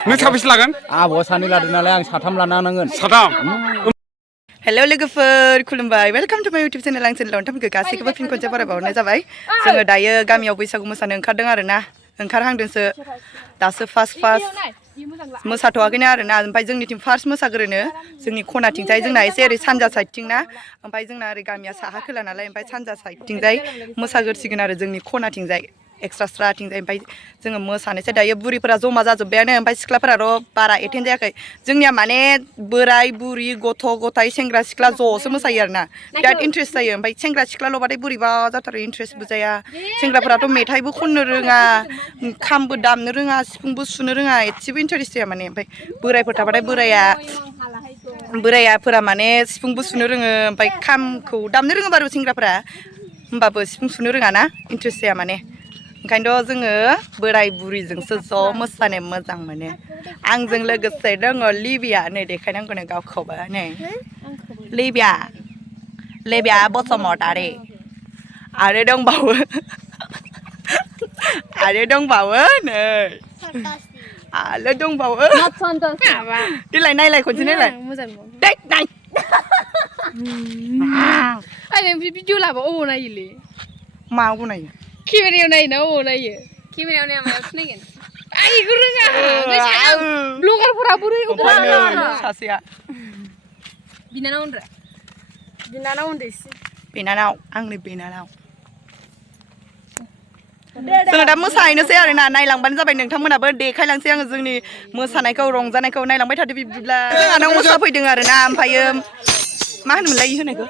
नों साबेसे लागोन? आबौआ सानै लादों नालाय आं साथाम लाना नांगोन। साथाम? हेलो लोगोफोर खुलुमबाय वेलकाम टु माय इउटुब चेनेल आं चेनेलाव नोंथांमोनखौ गासैखौबो फिन खनसे बरायबावनाय जाबाय जोङो दायो गामियाव बैसागु मोसानो ओंखारदों आरोना ओंखारहांदोंसो दासो फार्स्ट मोसाथ'वाखैनो आरोना ओमफ्राय जोंनिथिं फार्स्ट मोसाग्रोनो जोंनि खनाथिंजाय जोंना एसे ओरै सानजा साइडथिं ना ओमफ्राय जोंना ओरै गामिया साहा खोला नालाय ओमफ्राय सानजा साइडथिंजाय मोसाग्रोसिगोन आरो जोंनि खनाथिंजाय एक्सट्राथिंजाय ओमफ्राय जोङो मोसानोसै दायो बुरिफोरा जमा जाजोब्बायानो ओमफ्राय सिख्लाफोराथ' बारा एटेन्ड जायाखै जोंनिया माने बोराय बुरि गथ' गथाय सेंग्रा सिख्ला ज'सो मोसायो आरोना बिराद इन्ट्रेस्ट जायो ओमफ्राय सेंग्रा सिख्लाल'बाथाय बोरैबा जाथारो इन्ट्रेस्टबो जाया सेंग्राफोराथ' मेथाइबो खननो रोङा खामबो दामनो रोङा सिफुंबो सुनो रोङा एसेबो इन्टारेस्ट जाया माने ओमफ्य बोरायफोर थाबाथाय बोरायाफोरा माने सिफुंबो सुनो रोङो ओमफ्राय खामखौ दामनो रोङो बारु सेंग्राफोरा होमबाबो सिफुं सुनो रोङा ना इन्ट्रेस्ट जाया माने ओंखायनोथ' जोङो बोराय बुरिजोंसो ज' मोसानो मोजां मोनो आंजों लोगोसे दङ लिबिया नै देखायनांगौनो गावखौबो नै लिबिया बसुमतारी आरो दंबावो नै आरो दंबावो देलाय नायलाय खनसे नायलाय नाय आरो भिडिअ लाबा अबाव नायोलै मा अबाव नायो केमेरायाव नायोना अबाव नायो केमेरायाव नाया मायाव नायगोन आइखौ रोङा ब्लगारफोरा बोरै सासेया बिनानाव उन्दैसिन बिनानाव आंनि बिनानाव जोङो दा मोसाहैनोसै आरोना नायलांबानो जाबाय नोंथांमोनाबो देखायलांसै आङो जोंनि मोसानायखौ रंजानायखौ नायलांबाय थादो बिब्दिब्ला जोंहानाव मोसाफैदों आरोना ओमफ्रायो मा होनोमोनलाय होनायखौ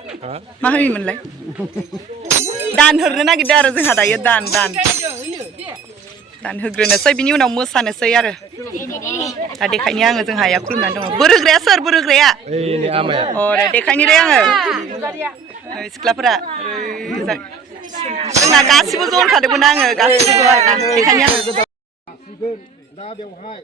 मा होयोमोनलाय दान हरनो नागिरदों आरो जोंहा दायो दान होग्रोनोसै बिनि उनाव मोसानोसै आरो दा देखायनि आङो जोंहा आइया खुलुमनानै दङ बोर होग्राया सोर बोर होग्राया अ दे देखायनि दे आङो सिख्लाफोरा जोंना गासिबो ज' ओंखारदोंमोन आङो गासिबो आरोना देखायनि आङो दा बेवहाय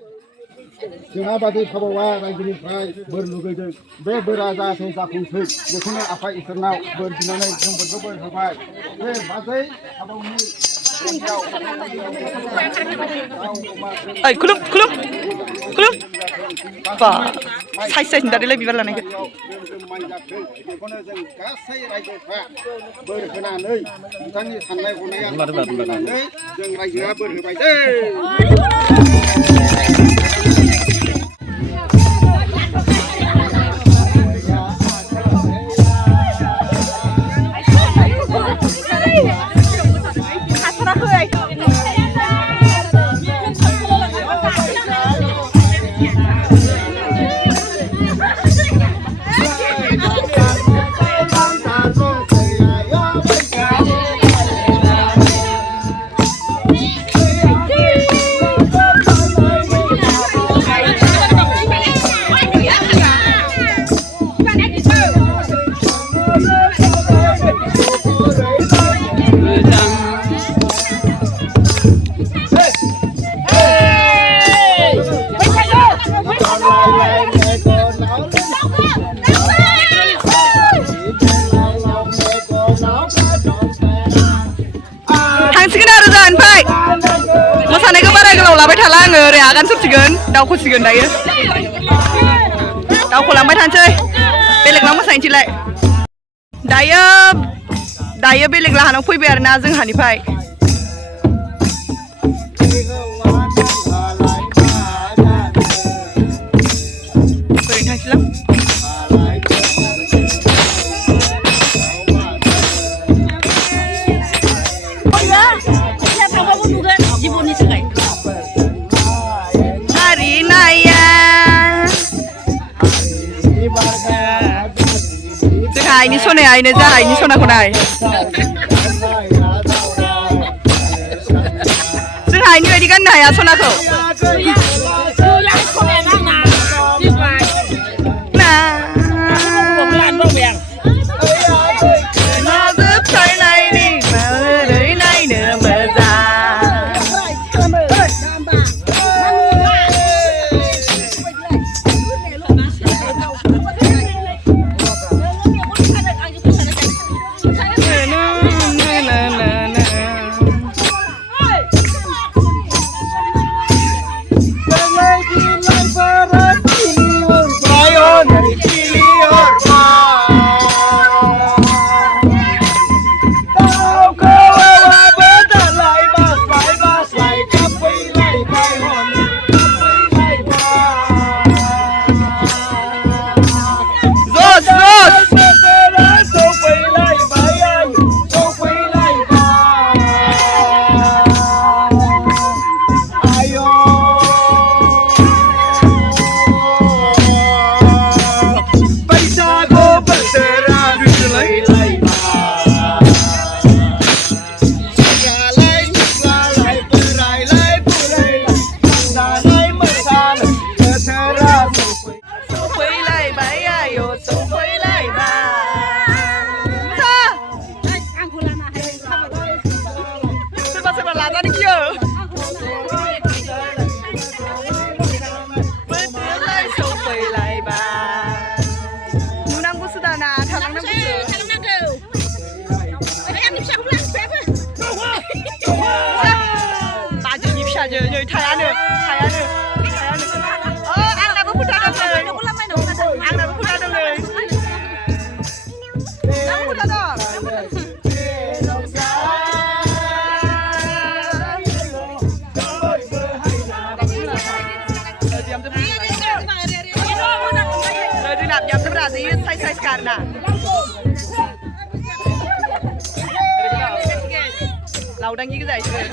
जोंहा बादि थाबावा रायजोनिफ्राय बोर लुगैदों बे बोरा जाहाथे जाफुंसै बेखौनो आफा इसोरनाव बोर बिनानै जोंबो बोर होबाय बे बाजै थाबावनि खुलुम बा साइज दादैलाय बिबार लानायखौ बेखौनो जों गासै रायजोफ्रा बोर होनानै बिथांनि साननाय हनाया होनानै जों रायजोआ बोर होबाय दे मोसानायखौ बारा गोलाव लाबाय थाला आङो ओरै आगान सुरसिगोन दावखोसिगोन दायो दावखोलांबाय थानोसै बेलेगनाव मोसानोसैलाय दायो बेलेग लाहानाव फैबाय आरोना जोंहानिफ्राय ओरैनो थांसैलां आइनि सनाया आइनो जा आइनि सनाखौ नाय जोंहा आइनि बायदि गाननो हाया सनाखौ जोंना बिहामजोफोरा जि साइज साइज खारना लावदांगि गोजा इसोर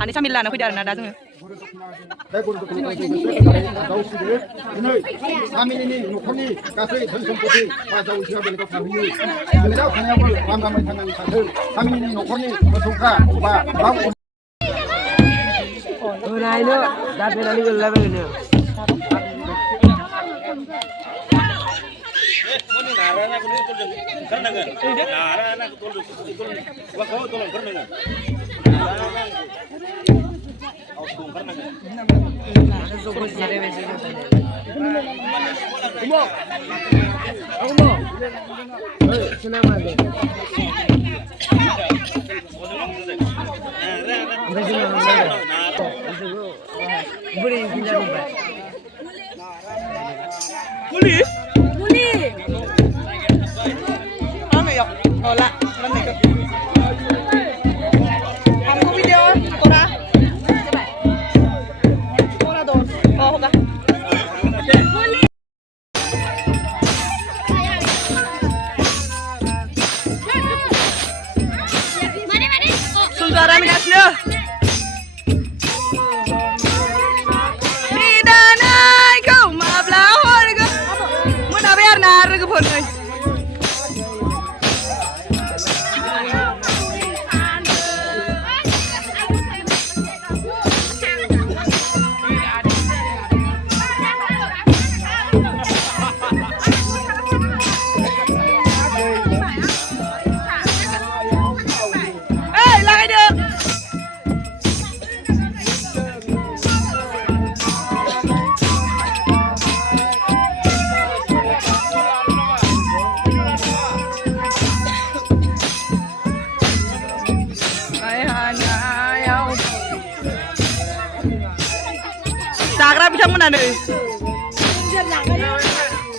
Ani sambil lah, nak kuda nak dah semua.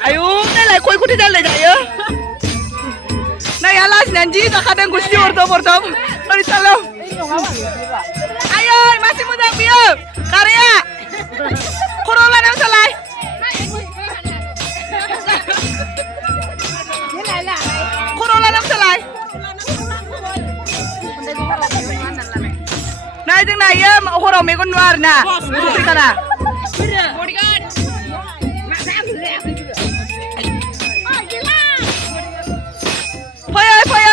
Ayo, ni lah koi kuti jalan aja ya. Nah ya lah, nanti tak ada gusti ortom. Mari salam. Ayo, masih muda bio. Karya. Corolla nam salai. Corolla nam salai. Nah, itu nah ya, orang megon luar nah. Putri kana.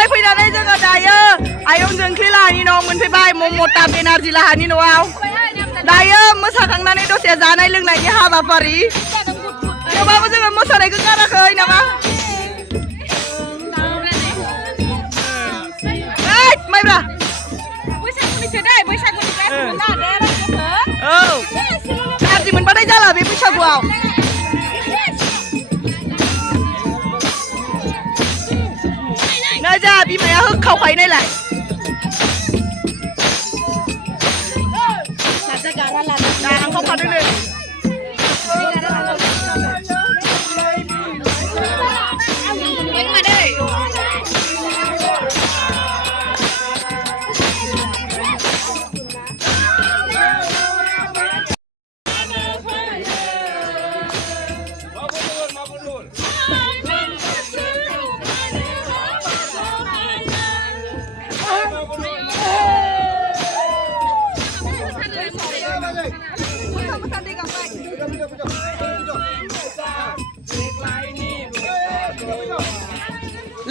Fैनानै जोङो दायो आयंजों ओंख्रि लाहानि न'आव मोनफैबाय ममता बेनार्जि लाहानि न'आव दायो मोसाखांनानै दसे जानाय लोंनायनि हाबाफारि थेवबाबो जोङो मोसानायखौ गाराखै नामा माइब्रा औ गाज्रि मोनबाथाय जाला बे बैसागुआव Naja, bimaya hukau kai nai lai. Nah, angkau pada deh.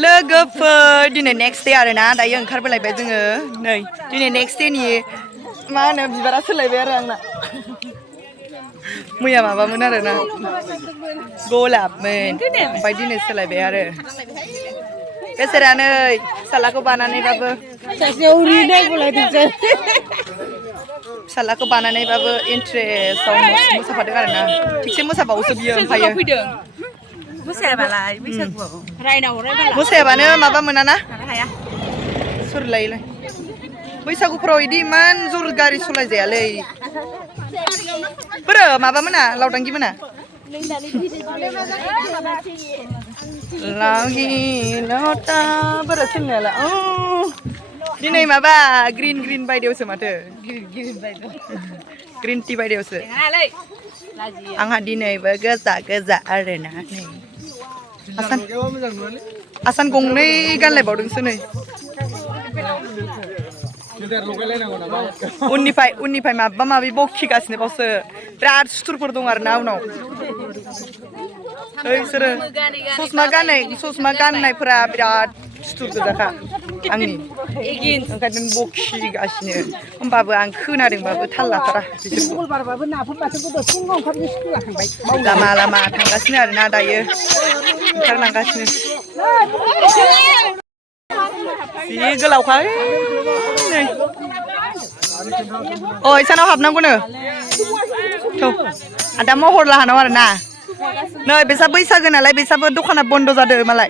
लोगोफोर दिनै नेक्स्ट डे आरो ना दायो ओंखारबोलायबाय जोङो नै दिनै नेक्स्ट डे नि मा होनो बिबारा सोलायबाय आरो आंना मैया माबामोन आरो ना गलाबमोन ओमफ्राय दिनै सोलायबाय आरो बेसेरा नै फिसालाखौ बानानैबाबो फिसालाखौ बानानैबाबो इन्ट्रेस्टआव मोसाफादों आरोना थिगसे मोसाबावोसो बियो ओमफ्रायो मोसायाबालाय बैसागुआव मोसायाबानो माबा मोनाना सुरलायलाय बैसागुफ्राव इदि इमान जर गारि सलायजायालै बोरो माबा मोना लावदांगि मोना लावगि लता बोरो सोंनायाला दिनै माबा ग्रिन बायदेवसो माथो ग्रिन टि बायदेवसो आंहा दिनैबो गोजा आरोना नै आसान गंनै गानलायबावदोंसो नै उननिफ्राय माबा माबि बखिगासिनो बावसो बिराद सुथुरफोर दं आरो ना उनाव बिसोरो ससमा गाननायफोरा बिराद सुथुर गोजाखा आंनि ओंखायनो बखिगासिनो होमबाबो आं खोनादोंबाबो थाल लाथारा लामा थांगासिनो आरोना दायो ओंखारलांगासिनो जि गोलावखा नै इसानाव हाबनांगौनो दा महर लाहानाव आरो ना नै बेसा बैसागो नालाय बेसाबो दखाना बन्द जादों मालाय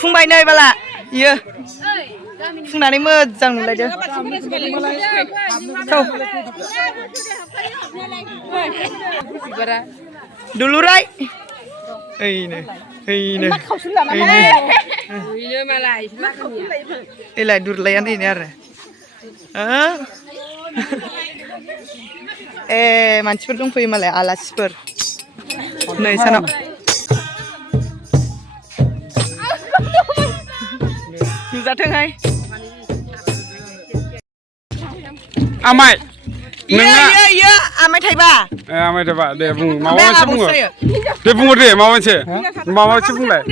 फुंबाय नै बाला इयो फुंनानै मोजां नुलायदो दुलुराय एलाय दुरलायानो इनो आरो मानसिफोर दंफैयो मालाय आलासिफोर नै सानाव नुजाथोंहाय आमाय इयो आमाय थाइबा आमाय थाइबा दे बुं माबा मोनसे बुङो दे बुङो दे माबा मोनसे बुंलाय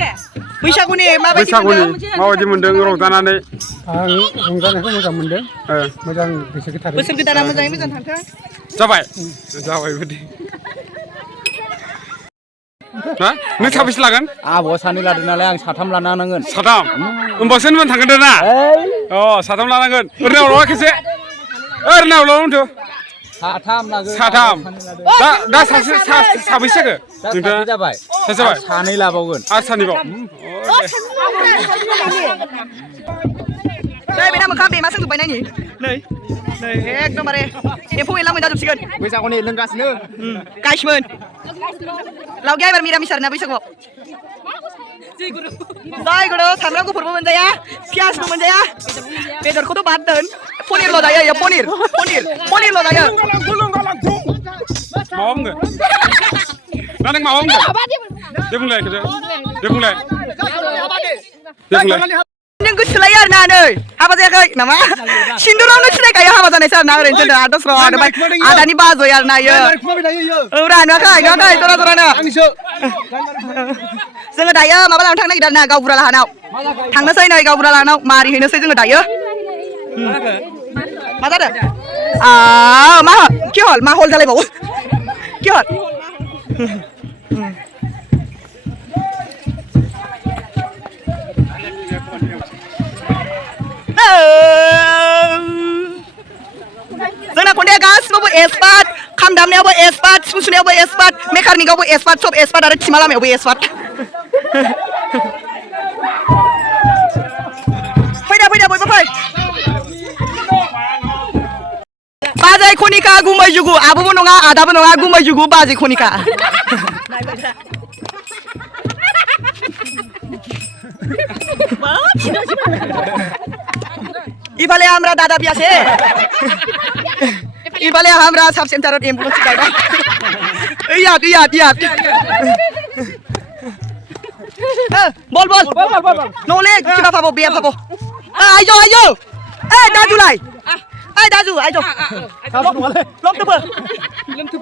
बैसागुनि माबायदि मोनदों रंजानानै आं रंजानायखौ मोजां मोनदों मोजां गोसो गोथारै बोसोर गोदाना मोजाङै मोजां थांथों जाबायबो दे नों साबेसे लागोन आब'आ सानै लादों नालाय आं साथाम लाना नांगोन साथाम होमबासो नों थांगोन ना साथाम लानांगोन ओरैनो हरवा खेसे ओरैनो हरवा साथाम दा साबेसे जाबाय सानै लाबावगोन आरो सानैबाव नै बेना मोखां बेमा सोंजोब्बाय नायनि नै एकदमबारे एम्फौ एनला मोनजाजोबसिगोन बैसागुनि लोंगासिनो गाइसमोन लावगिया एबार मिरामिस आरोना बैसागुआव जय गुरु सामब्राम गुफुरबो मोनजाया पियासबो मोनजाया बेदरखौथ' बाद दोन पनिरल' जायो इयो पनिरल' जायो माबा बुंगोन ना नों माबा बुंगोन दे बुंलाय नों गोसोलायो आरोना नै हाबा जायाखै नामा सिन्दुरावनो सिनायखायो हाबा जानायसो आरोना ओरैनो जोंना दस्रा आदानि बाजै आरोना इयो नुवाखै जरा जरानो जोङो दायो माबा लानानै थांनो नागिरदों आरोना गावबुरा लाहानाव थांनोसै नै गावबुरा लाहानाव मारि हैनोसै जोङो दायो मा जादों मा हल जालायबावो किहर जोंना खन्थाया गासिबो एक्सपार्ट खाम दामनायावबो एक्सपार्ट सिफुं सुनायावबो एक्सपार्ट मेकानिकआवबो एक्सपार्ट सब एक्सपार्ट आरो थिमा लामायावबो एक्सपार्ट फैदा बयबो फै बाजै खनिका गुमै जुगु आबोबो नङा आदाबो नङा गुमै जुगु बाजै खनिका इफाले हमरा दादा बियासे इफाले हमरा साब सेन्टारत एम्बुलेन्स गायबाय ইয়াত বল নলে কিবা পাব বিয়া পাব আইজো এই দাজুলাই এই দাজু আইজো লম তো